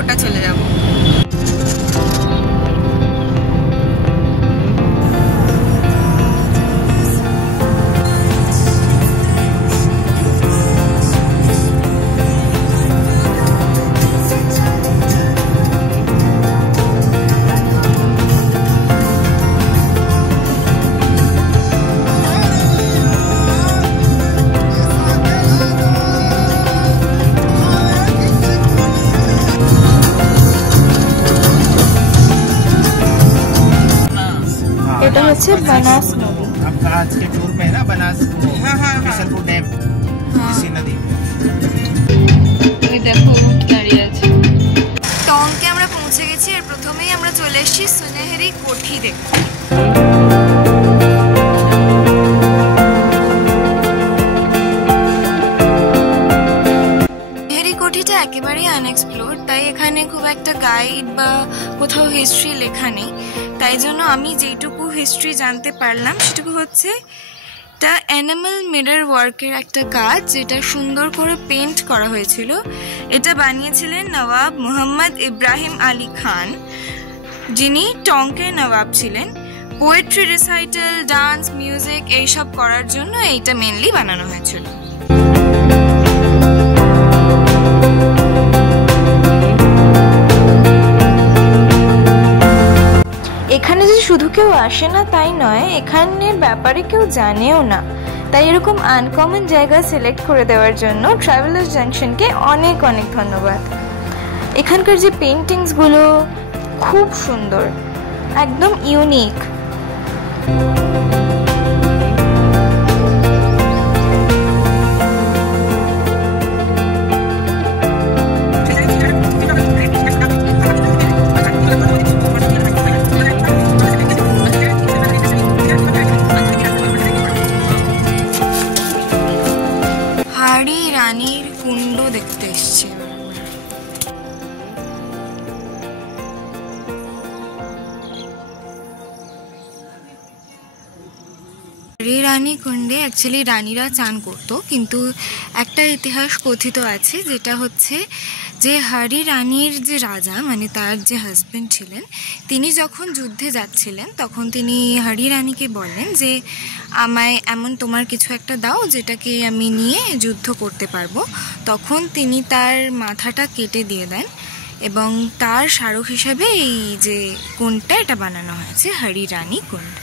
ওটা চলে যাব। এটা হচ্ছে बनास नदी। आपका आज के टूर में है ना बनास बिशनपुर डैम इसी नदी में। ওই দেখো দাঁড়িয়ে আছে। টংকে আমরা পৌঁছে গেছি আর প্রথমেই আমরা চলে এসেছি সুনেহেরি কোঠি দেখতে। কোঠিটা একেবারেই আনএক্সপ্লোর্ড, তাই এখানে খুব একটা গাইড বা কোথাও হিস্ট্রি লেখা নেই। তাই জন্য আমি যেটুকু হিস্ট্রি জানতে পারলাম সেটুকু হচ্ছে এটা অ্যানিমাল মিরর ওয়ার্কের একটা কাজ, যেটা সুন্দর করে পেন্ট করা হয়েছিল। এটা বানিয়েছিলেন নবাব মোহাম্মদ ইব্রাহিম আলী খান, যিনি টঙ্কের নবাব ছিলেন। পোয়েট্রি রিসাইটাল, ডান্স, মিউজিক এইসব করার জন্য এইটা মেনলি বানানো হয়েছিল। এখানে যে শুধু কেউ আসে না তাই নয়, এখানের ব্যাপারে কেউ জানেও না। তাই এরকম আনকমন জায়গা সিলেক্ট করে দেওয়ার জন্য ট্রাভেলার্স জাংশনকে অনেক অনেক ধন্যবাদ। এখানকার যে পেন্টিংসগুলো খুব সুন্দর, একদম ইউনিক। রানীর কুণ্ড দেখতে এসছে। রানী কুণ্ডে অ্যাকচুয়ালি রানীরা চান করতো, কিন্তু একটা ইতিহাস কথিত আছে, যেটা হচ্ছে যে হরি রানীর যে রাজা, মানে তার যে হাজব্যান্ড ছিলেন, তিনি যখন যুদ্ধে যাচ্ছিলেন তখন তিনি হরি রানীকে বলেন যে আমায় এমন তোমার কিছু একটা দাও যেটাকে আমি নিয়ে যুদ্ধ করতে পারবো। তখন তিনি তার মাথাটা কেটে দিয়ে দেন এবং তার স্মারক হিসাবে এই যে কুণ্ডটা এটা বানানো হয়েছে হরি রানী কুণ্ড।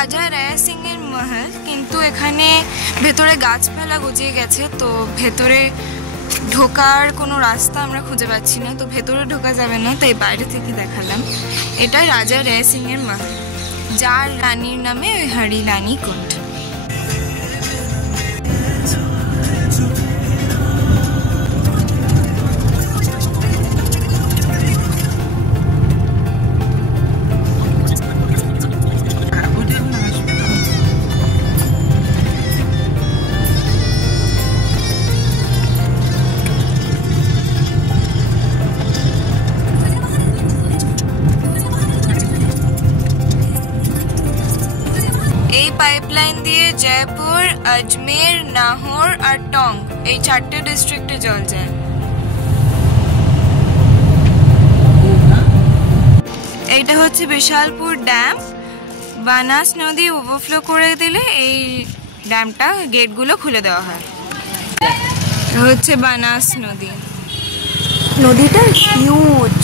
রাজা রায় সিং এর মহল, কিন্তু এখানে ভেতরে গাছপালা গজিয়ে গেছে, তো ভেতরে ঢোকার কোনো রাস্তা আমরা খুঁজে পাচ্ছি না, তো ভেতরে ঢোকা যাবে না, তাই বাইরে থেকে দেখালাম। এটা রাজা রায় সিং এর মহল, যার রানীর নামে ওই হরি রানী কুণ্ড। পাইপলাইন দিয়ে জয়পুর, আজমের, নাহর আর টং এই 4টে ডিস্ট্রিক্টে জল যায়। এইটা হচ্ছে বিশালপুর ড্যাম। বানাস নদী ওভারফ্লো করে দিলে এই ড্যামটা গেটগুলো খুলে দেওয়া হয়। হচ্ছে বানাস নদী। নদীটা হিউজ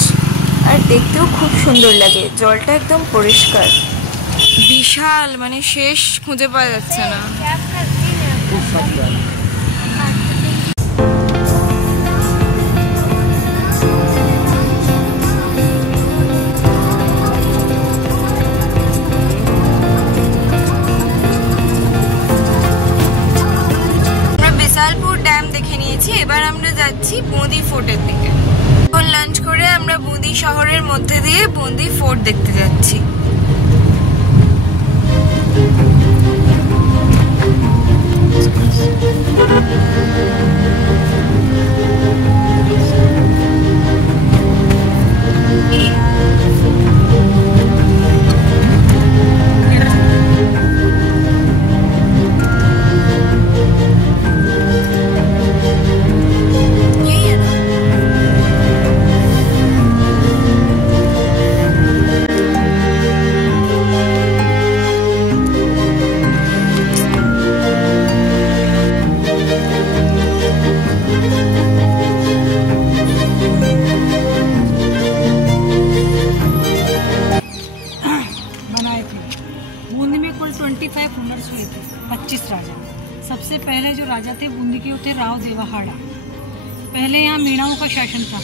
আর দেখতেও খুব সুন্দর লাগে, জলটা একদম পরিষ্কার, বিশাল, মানে শেষ খুঁজে পাওয়া যাচ্ছে না। বিশালপুর ড্যাম দেখে নিয়েছি, এবার আমরা যাচ্ছি বুঁদি ফোর্টের দিকে। লাঞ্চ করে আমরা বুঁদি শহরের মধ্যে দিয়ে বুঁদি ফোর্ট দেখতে যাচ্ছি। राजा थे बूंदी के, थे राव देवाहाड़ा। पहले यहाँ मीणाओं का शासन था,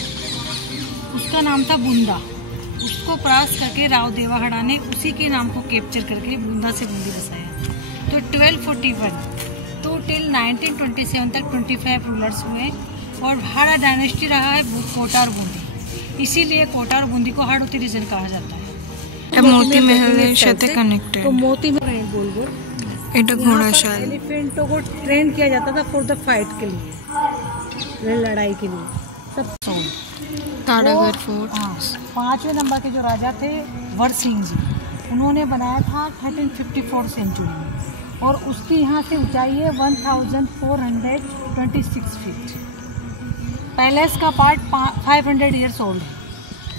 उसका नाम था बूंदा। उसको परास्त करके राव देवाहाड़ा ने उसी के नाम को कैप्चर करके बूंदा से बूंदी बसाया। तो 1241 तो टिल 1927 तक 25 रूलर्स हुए और हाड़ा डायनेस्टी रहा है कोटा और बूंदी। इसीलिए कोटा और बूंदी को हाड़ौती रीजन कहा जाता है। मोती महल साथे कनेक्टेड। तो मोती महल गोल गोल এটা ঘোড়াশাল। एलिफेंटों को ट्रेन किया जाता था फॉर द फाइट के लिए, लड़ाई के लिए। सब तारागढ़ फोर्ट। 5वें नंबर के जो राजा थे वर सिंह जी, उन्होंने बनाया था 1354 सेंचुरी में और उसकी यहाँ से ऊंचाई है 1426 फीट। पैलेस का पार्ट 500 ईयर्स ओल्ड है।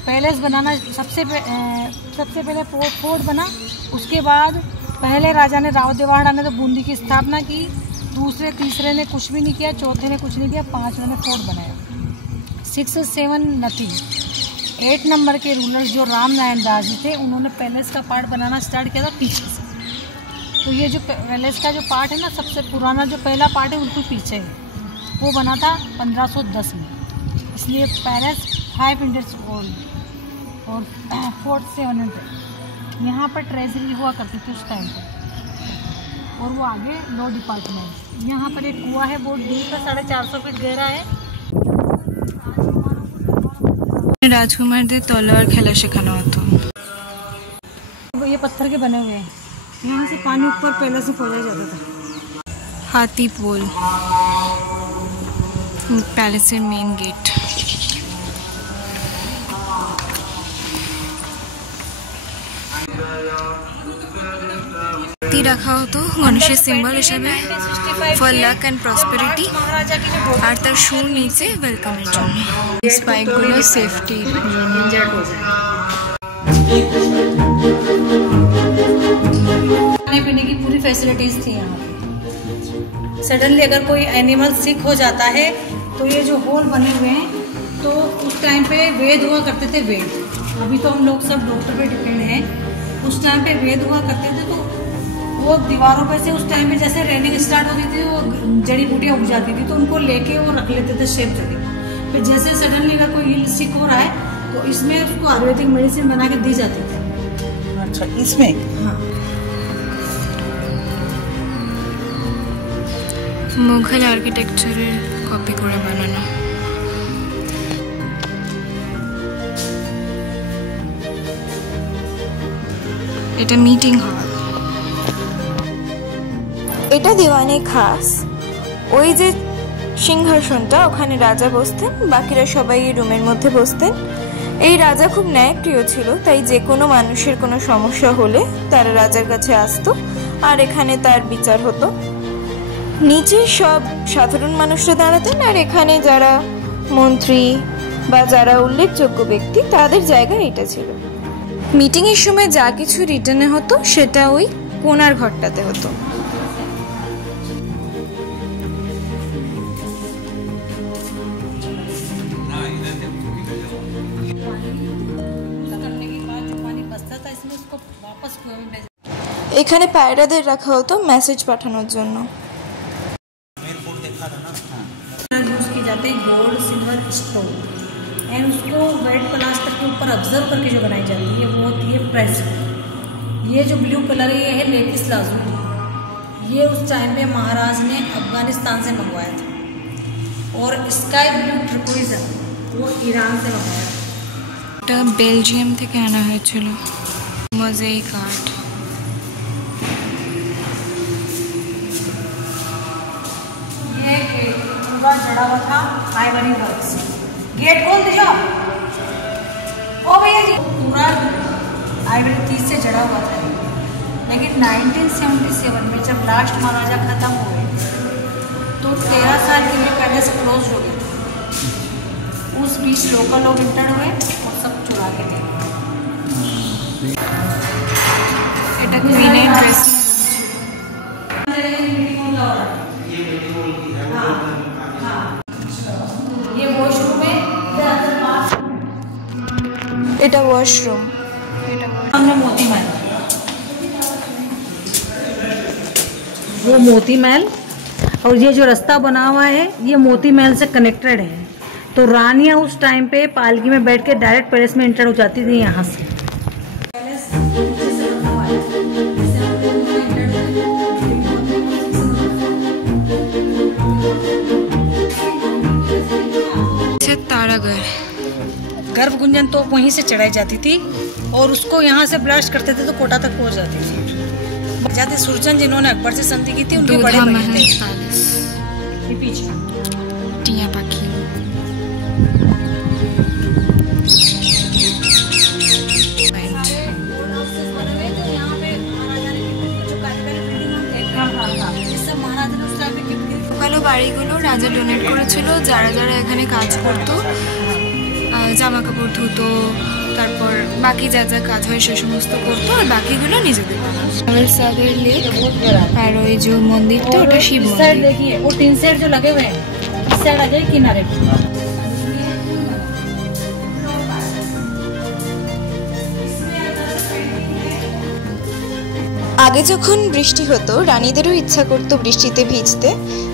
पैलेस बनाना सबसे पहले फोर्ट बना, उसके बाद पहले राजा ने राव देवाहाड़ा ने तो बूंदी की स्थापना की, दूसरे तीसरे ने कुछ भी नहीं किया, चौथे ने कुछ नहीं किया, 5वें ने फोर्ट बनाया। 6 7 नथिंग। 8 नंबर के रूलर्स जो राम नारायण दास जी थे, उन्होंने पैलेस का पार्ट बनाना स्टार्ट किया था पीछे से। तो ये जो पैलेस का जो पार्ट है ना, सबसे पुराना जो पहला पार्ट है उनको पीछे है, वो बना था 1510 में। इसलिए पैलेस 500 ओल्ड और फोर्ट 700। यहाँ पर ट्रेजरी हुआ करती थी उस टाइम पर, और वो आगे लॉ डिपार्टमेंट। यहाँ पर एक कुआं है, बहुत डीप है, 450 फीट गहरा है। রাজকুমারদের তলোয়ার খেলা শেখানো হতো। ये पत्थर के बने हुए हैं, यहाँ से पानी ऊपर पहले से पहुँचा जाता था। হাতি পোল, প্যালেসের মেইন গেট। হাতি রাখা হতো গণেশের সিম্বল হিসেবে, ফর লাক অ্যান্ড প্রসপেরিটি, আর তার শুর নিচে ওয়েলকামের জন্য। স্পাইকগুলো সেফটি। खाने पीने की पूरी फैसिलिटीज थी यहाँ। सडनली अगर कोई एनिमल सिक हो जाता है तो ये जो होल बने हुए हैं, तो उस टाइम पे वेद हुआ करते थे। वेद, अभी तो हम लोग सब डॉक्टर पे डिपेंड हैं, उस टाइम पे वेद हुआ करते थे। तो वो दीवारों पे से उस टाइम पे जैसे रेनिंग स्टार्ट होती थी, वो जड़ी बूटियाँ उग जाती थी, तो उनको लेके वो रख लेते थे शेप जड़ी। फिर जैसे सडनली अगर कोई सिक हो रहा है तो इसमें उसको आयुर्वेदिक मेडिसिन बना के दी जाती थी। अच्छा, इसमें? हाँ। মুঘল আর্কিটেকচারের কপি করে বানানো। এটা মিটিং হল। এটা দিওয়ানি খাস। ওই যে সিংহাসনটা, ওখানে রাজা বসতেন, বাকিরা সবাই এই রুমের মধ্যে বসতেন। এই রাজা খুব ন্যায়প্রিয় ছিল, তাই যে কোনো মানুষের কোনো সমস্যা হলে তারা রাজার কাছে আসতো আর এখানে তার বিচার হতো। নিচে সব সাধারণ মানুষরা দাঁড়াতেন, আর এখানে যারা মন্ত্রী বা যারা উল্লেখযোগ্য ব্যক্তি, তাদের জায়গা এটা ছিল। মিটিংয়ের সময় যা কিছু রিটার্নে হতো সেটা ওই কোণার ঘরটাতে হতো। এখানে পায়রাদের রাখা হতো মেসেজ পাঠানোর জন্য। यूज की जाते हैं गोल्ड सिल्वर स्टोन, एंड उसको वेट प्लास्टर के ऊपर ऑब्जर्व करके जो बनाई जाती है वो होती है प्रेस। ये जो ब्लू कलर है, ये है लेपिस लाजुली। ये उस टाइम पे महाराज ने अफगानिस्तान से मंगवाया था, और स्काई ब्लू टर्कोइज वो ईरान से मंगवाया था। এটা বেলজিয়াম থেকে আনা হয়েছিল। Mosaic art. ये पूरा जड़ा हुआ था आइवरी वर्क से। गेट खोल दीजिए आप। ओ भैया जी, पूरा आइवरी 30 से जड़ा हुआ था। लेकिन 1977 में जब लास्ट महाराजा खत्म हुए तो 13 साल के लिए पैलेस क्लोज हो गया। उस बीच लोकल लोग इंटर हुए और सब चुरा के गए। এটা কুইনের ড্রেস। ये वॉशरूम है, এটা ওয়াশরুম। हमने मोती महल, वो मोती महल और ये जो रास्ता बना हुआ है ये मोती महल से कनेक्टेड है। तो रानियां उस टाइम पे पालकी में बैठ के डायरेक्ट पैलेस में एंटर हो जाती थी यहाँ से। गर्भ गुंजन तो वहीं से चढ़ाई जाती थी और उसको यहाँ से ब्लास्ट करते थे तो कोटा तक पहुँच जाती थी। जाते सुरजन जिन्होंने अकबर से संधि की थी उनके बड़े भाई थे। ये पीछे टिया पाखी। বাড়িগুলো রাজা ডোনেট করেছিল, যারা যারা এখানে কাজ করতো, জামা কাপড় ধুতো, তারপর বাকি যা যা কাজ হয় সে সমস্ত করতো, আর বাকিগুলো নিজেদের সাগর লেক। আর ওই যে মন্দিরটা ওটা শিব মন্দির। देखिए वो 3 सेट जो लगे हुए हैं, इस साइड आ जाए किनारे। আগে যখন বৃষ্টি হতো রানীদেরও ইচ্ছা করতো বৃষ্টিতে ভিজতে,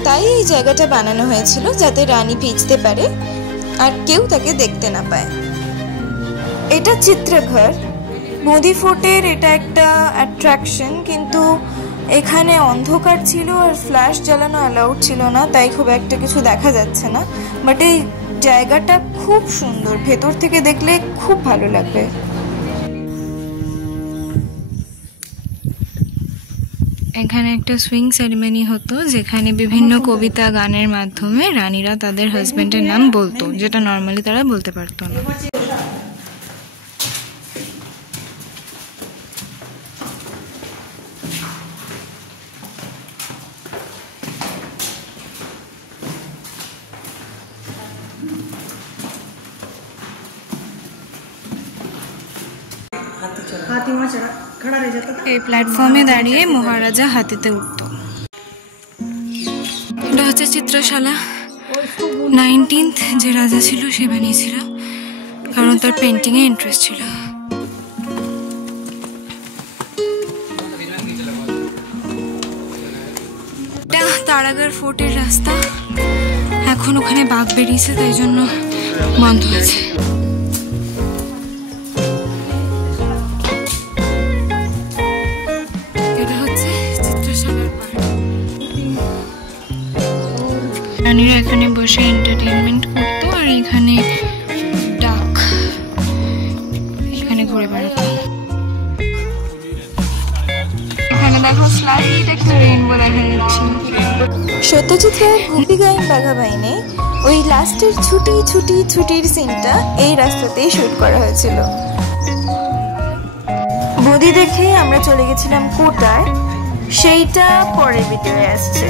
তাই এই জায়গাটা বানানো হয়েছিল যাতে রানী ভিজতে পারে আর কেউ তাকে দেখতে না পায়। এটা চিত্রঘর, মোদি ফোর্টের এটা একটা অ্যাট্রাকশন, কিন্তু এখানে অন্ধকার ছিল আর ফ্ল্যাশ জ্বালানো অ্যালাউড ছিল না, তাই খুব একটা কিছু দেখা যাচ্ছে না। বাট এই জায়গাটা খুব সুন্দর, ভেতর থেকে দেখলে খুব ভালো লাগবে। এখানে একটা সুইং সেরিমনি হতো যেখানে বিভিন্ন কবিতা গানের মাধ্যমে রানীরা তাদের হাজবেন্ডের নাম বলতো, যেটা নর্মালি তারা বলতে পারতো না। এই প্ল্যাটফর্মে দাঁড়িয়ে মহারাজা হাতিতে উঠত। এটা হচ্ছে চিত্রশালা। 19th যে রাজা ছিল সে বানিয়েছিল, কারণ তার পেন্টিং এ ইন্টারেস্ট ছিল। এটা তারাগড় ফোর্টের রাস্তা। এখন ওখানে বাঘ বেরিয়েছে, তাই জন্য বন্ধ হয়েছে। রানীরা এখানে বসে এন্টারটেইনমেন্ট করতো আর এখানে ডাক এখানে ঘুরে বেড়াতো। এখানে দেখো স্লাইড একটা রেইনবো দেখা যাচ্ছে। সত্যজিৎ রায়ের গুপি গাইন বাঘা বাইনে ওই লাস্টের ছুটির সিনটা এই রাস্তাতেই শুট করা হয়েছিল। বদি দেখে আমরা চলে গেছিলাম কোটায়, সেইটা পরের ভিডিওয়ে আসছে।